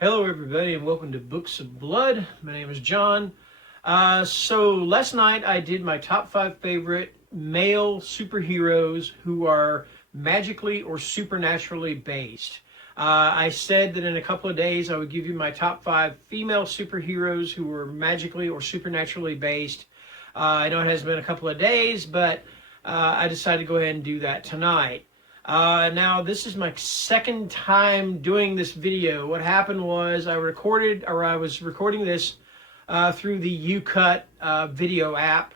Hello everybody and welcome to Books of Blood. My name is John. So last night I did my top 5 favorite male superheroes who are magically or supernaturally based. I said that in a couple of days I would give you my top 5 female superheroes who were magically or supernaturally based. I know it has been a couple of days, but I decided to go ahead and do that tonight. Now this is my second time doing this video. What happened was I was recording this through the UCut video app,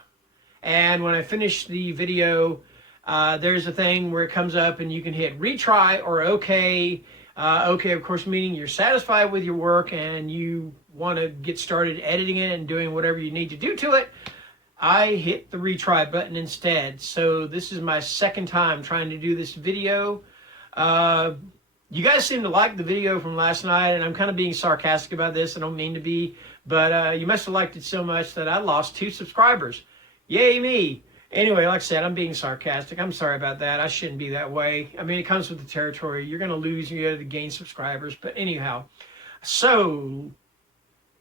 and when I finished the video, there's a thing where it comes up and you can hit retry or okay. Okay, of course, meaning you're satisfied with your work and you want to get started editing it and doing whatever you need to do to it. I hit the retry button instead. So this is my second time trying to do this video. You guys seem to like the video from last night, and I'm kind of being sarcastic about this. I don't mean to be, but you must have liked it so much that I lost 2 subscribers. Yay me. Anyway, like I said, I'm being sarcastic. I'm sorry about that. I shouldn't be that way. I mean, it comes with the territory. You're going to lose, you got to gain subscribers. But anyhow, so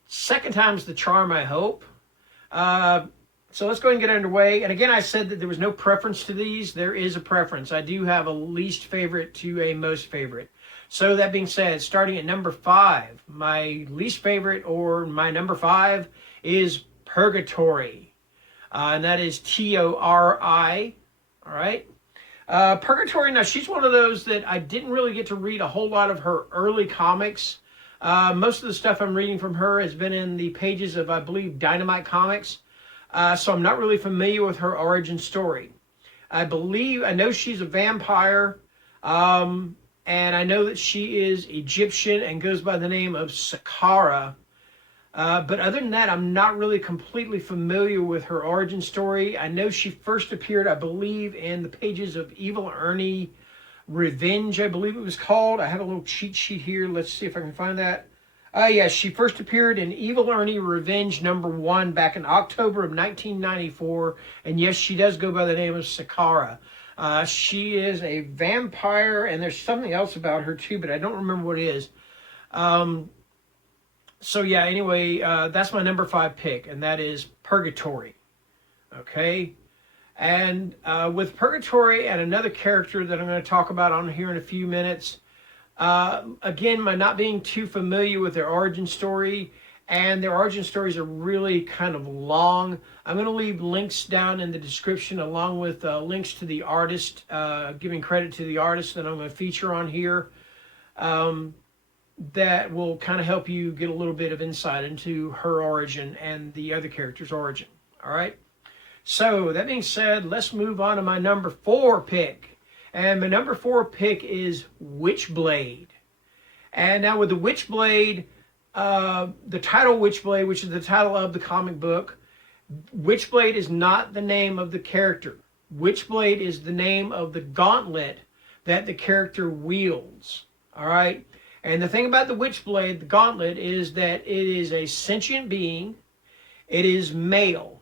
second time's the charm, I hope. So let's go ahead and get underway. And again, I said that there was no preference to these. There is a preference. I do have a least favorite to a most favorite. So that being said, starting at number 5, my least favorite, or my number 5, is Purgatori. And that is T-O-R-I. All right. Purgatori, now she's one of those that I didn't really get to read a whole lot of her early comics. Most of the stuff I'm reading from her has been in the pages of, I believe, Dynamite Comics. So I'm not really familiar with her origin story. I know she's a vampire, and I know that she is Egyptian and goes by the name of Sakara. But other than that, I'm not really completely familiar with her origin story. I know she first appeared, I believe, in the pages of Evil Ernie Revenge, I believe it was called. I have a little cheat sheet here. Let's see if I can find that. Yes, she first appeared in Evil Ernie Revenge #1 back in October of 1994. And yes, she does go by the name of Sakara. She is a vampire, and there's something else about her too, but I don't remember what it is. So yeah, anyway, that's my number 5 pick, and that is Purgatori. Okay? And with Purgatori and another character that I'm going to talk about on here in a few minutes, again, my not being too familiar with their origin story, and their origin stories are really kind of long. I'm going to leave links down in the description along with links to the artist, giving credit to the artist that I'm going to feature on here. That will kind of help you get a little bit of insight into her origin and the other character's origin. All right. So that being said, let's move on to my number 4 pick. And my number 4 pick is Witchblade. And now with the Witchblade, the title Witchblade, which is the title of the comic book, Witchblade is not the name of the character. Witchblade is the name of the gauntlet that the character wields. All right. And the thing about the Witchblade, the gauntlet, is that it is a sentient being. It is male.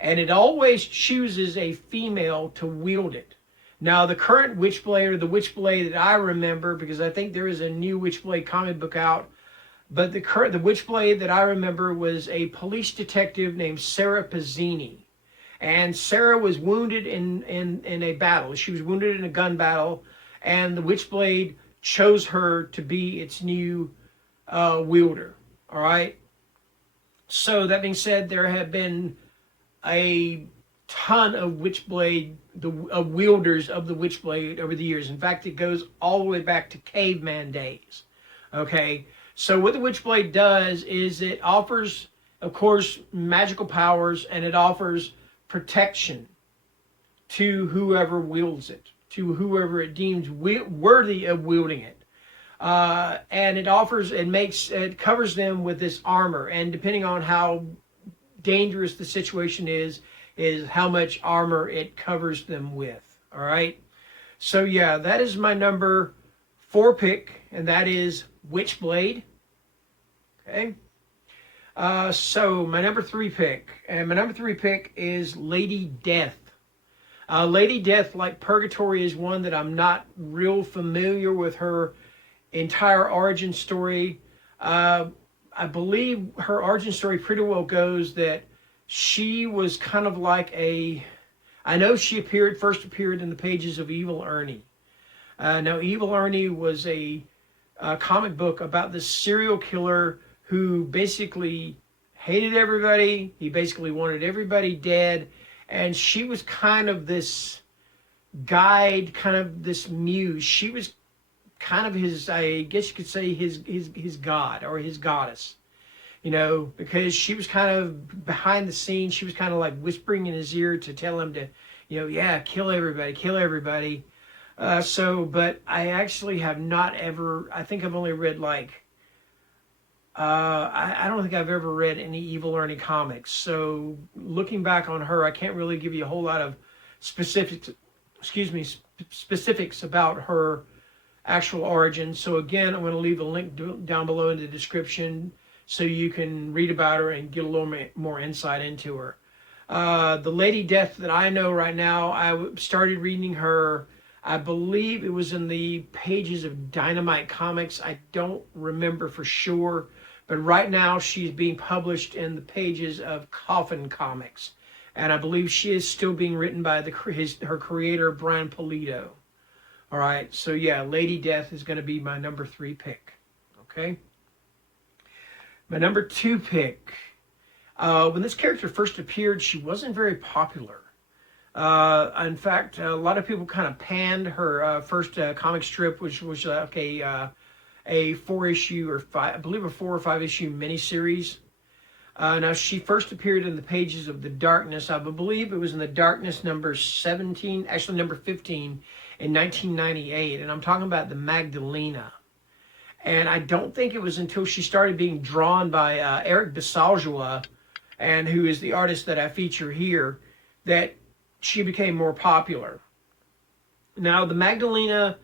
And it always chooses a female to wield it. Now, the current Witchblade, or the Witchblade that I remember, because I think there is a new Witchblade comic book out, but the Witchblade that I remember was a police detective named Sarah Pizzini. And Sarah was wounded in a battle. She was wounded in a gun battle, and the Witchblade chose her to be its new wielder. All right. So that being said, there have been a ton of Witchblade, wielders of the Witchblade over the years. In fact, it goes all the way back to caveman days. Okay. So what the Witchblade does is it offers, of course, magical powers, and it offers protection to whoever wields it, to whoever it deems worthy of wielding it. And it covers them with this armor. And depending on how dangerous the situation is how much armor it covers them with. All right. So yeah, that is my number 4 pick, and that is Witchblade. Okay. So my number 3 pick, and my number 3 pick is Lady Death. Lady Death, like Purgatori, is one that I'm not real familiar with her entire origin story. I believe her origin story pretty well goes that she was kind of like a, I know she first appeared in the pages of Evil Ernie. Now, Evil Ernie was a comic book about this serial killer who basically hated everybody. He basically wanted everybody dead. And she was kind of this guide, kind of this muse. She was kind of his, I guess you could say, his god or his goddess. You know, because she was kind of behind the scenes. She was kind of like whispering in his ear to tell him to, you know, yeah, kill everybody, kill everybody. But I actually have not ever, I think I've only read like, I don't think I've ever read any Evil Ernie comics. So looking back on her, I can't really give you a whole lot of specifics about her actual origin. So again, I'm going to leave a link down below in the description so you can read about her and get a little more insight into her. The Lady Death that I know right now, I started reading her, I believe it was in the pages of Dynamite Comics. I don't remember for sure, but right now she's being published in the pages of Coffin Comics. And I believe she is still being written by her creator, Brian Pulido. All right, so yeah, Lady Death is going to be my number 3 pick. Okay? My number 2 pick. When this character first appeared, she wasn't very popular. In fact, a lot of people kind of panned her first comic strip, which was a 4-issue or 5, I believe a 4 or 5 issue miniseries. Now, she first appeared in the pages of The Darkness. I believe it was in The Darkness number 17, actually number 15 in 1998. And I'm talking about the Magdalena. And I don't think it was until she started being drawn by Eric Basaldua, and who is the artist that I feature here, that she became more popular. Now, the Magdalena,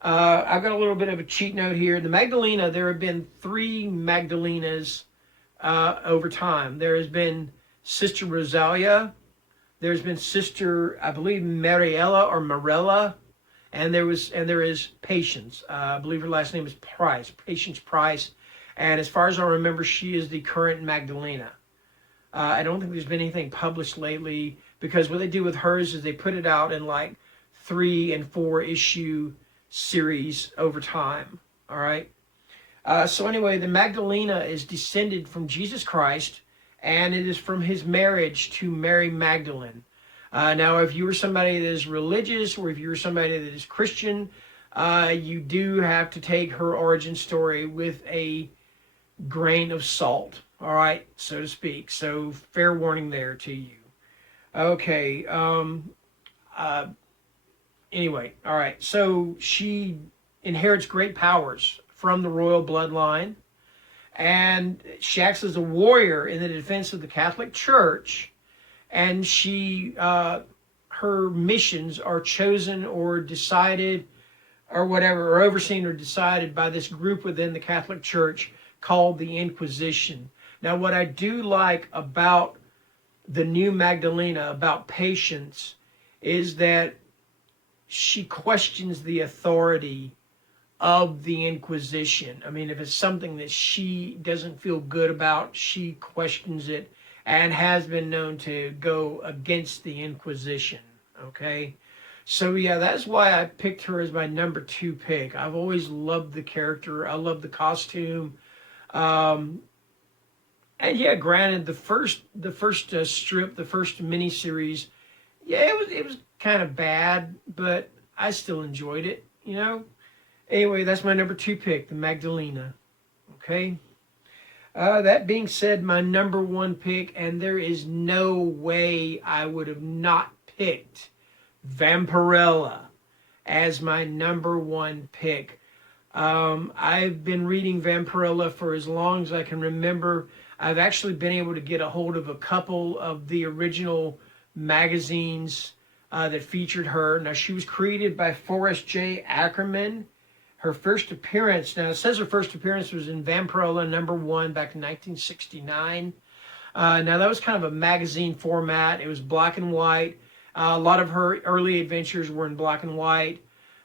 I've got a little bit of a cheat note here. The Magdalena, there have been 3 Magdalenas over time. There has been Sister Rosalia, there's been Sister, I believe, Mariella or Marella, and there is Patience. I believe her last name is Price, Patience Price. And as far as I remember, she is the current Magdalena. I don't think there's been anything published lately, because what they do with hers is they put it out in like 3 and 4 issue series over time. All right. So anyway, the Magdalena is descended from Jesus Christ, and it is from his marriage to Mary Magdalene. Now, if you are somebody that is religious, or if you are somebody that is Christian, you do have to take her origin story with a grain of salt, all right, so to speak. So fair warning there to you. Okay. Anyway, all right. So she inherits great powers from the royal bloodline, and she acts as a warrior in the defense of the Catholic Church. And she, her missions are chosen or decided or whatever, or overseen or decided by this group within the Catholic Church called the Inquisition. Now, what I do like about the new Magdalena, about Patience, is that she questions the authority of the Inquisition. I mean, if it's something that she doesn't feel good about, she questions it, and has been known to go against the Inquisition, okay? So yeah, that's why I picked her as my number 2 pick. I've always loved the character. I love the costume. And yeah, granted, the first strip, the first miniseries, yeah, it was kind of bad, but I still enjoyed it, you know? Anyway, that's my number 2 pick, the Magdalena, okay? That being said, my number 1 pick, and there is no way I would have not picked Vampirella as my number 1 pick. I've been reading Vampirella for as long as I can remember. I've actually been able to get a hold of a couple of the original magazines that featured her. Now, she was created by Forrest J. Ackerman. Her first appearance, now it says her first appearance was in Vampirella number 1 back in 1969. Now that was kind of a magazine format. It was black and white. A lot of her early adventures were in black and white.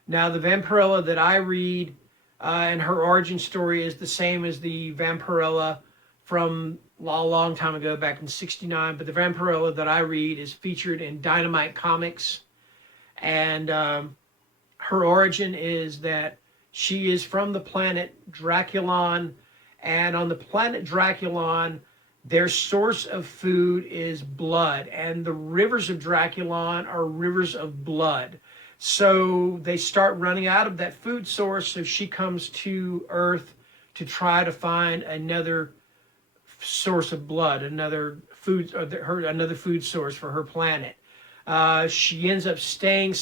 Now the Vampirella that I read, and her origin story is the same as the Vampirella from a long time ago, back in '69. But the Vampirella that I read is featured in Dynamite Comics, and her origin is that she is from the planet Draculon, and on the planet Draculon, their source of food is blood, and the rivers of Draculon are rivers of blood. So they start running out of that food source, so she comes to Earth to try to find another source of blood, another food, another food source for her planet. She ends up staying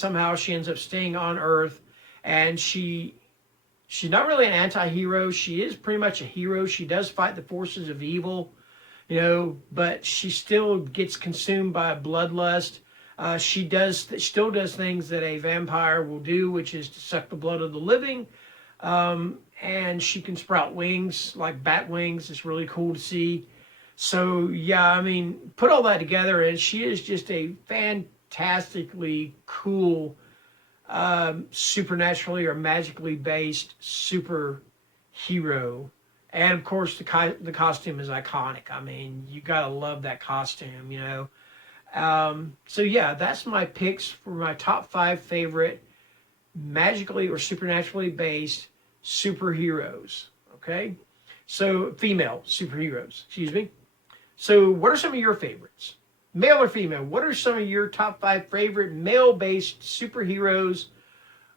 on Earth, and she's not really an anti-hero. She is pretty much a hero. She does fight the forces of evil, but she still gets consumed by bloodlust. She still does things that a vampire will do, which is to suck the blood of the living. And she can sprout wings, like bat wings. It's really cool to see. So, yeah, I mean, put all that together, and she is just a fantastically cool, supernaturally or magically based superhero. And, of course, the costume is iconic. I mean, you got to love that costume, So, yeah, that's my picks for my top 5 favorite magically or supernaturally based superheroes. Okay? So, female superheroes, excuse me. So, what are some of your favorites? Male or female? What are some of your top 5 favorite male-based superheroes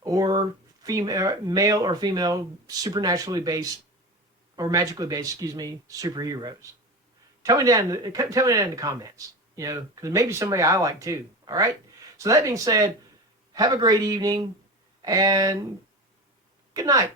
or male or female supernaturally based or magically based, superheroes? Tell me down in the comments, because maybe somebody I like too. All right? So that being said, have a great evening and good night.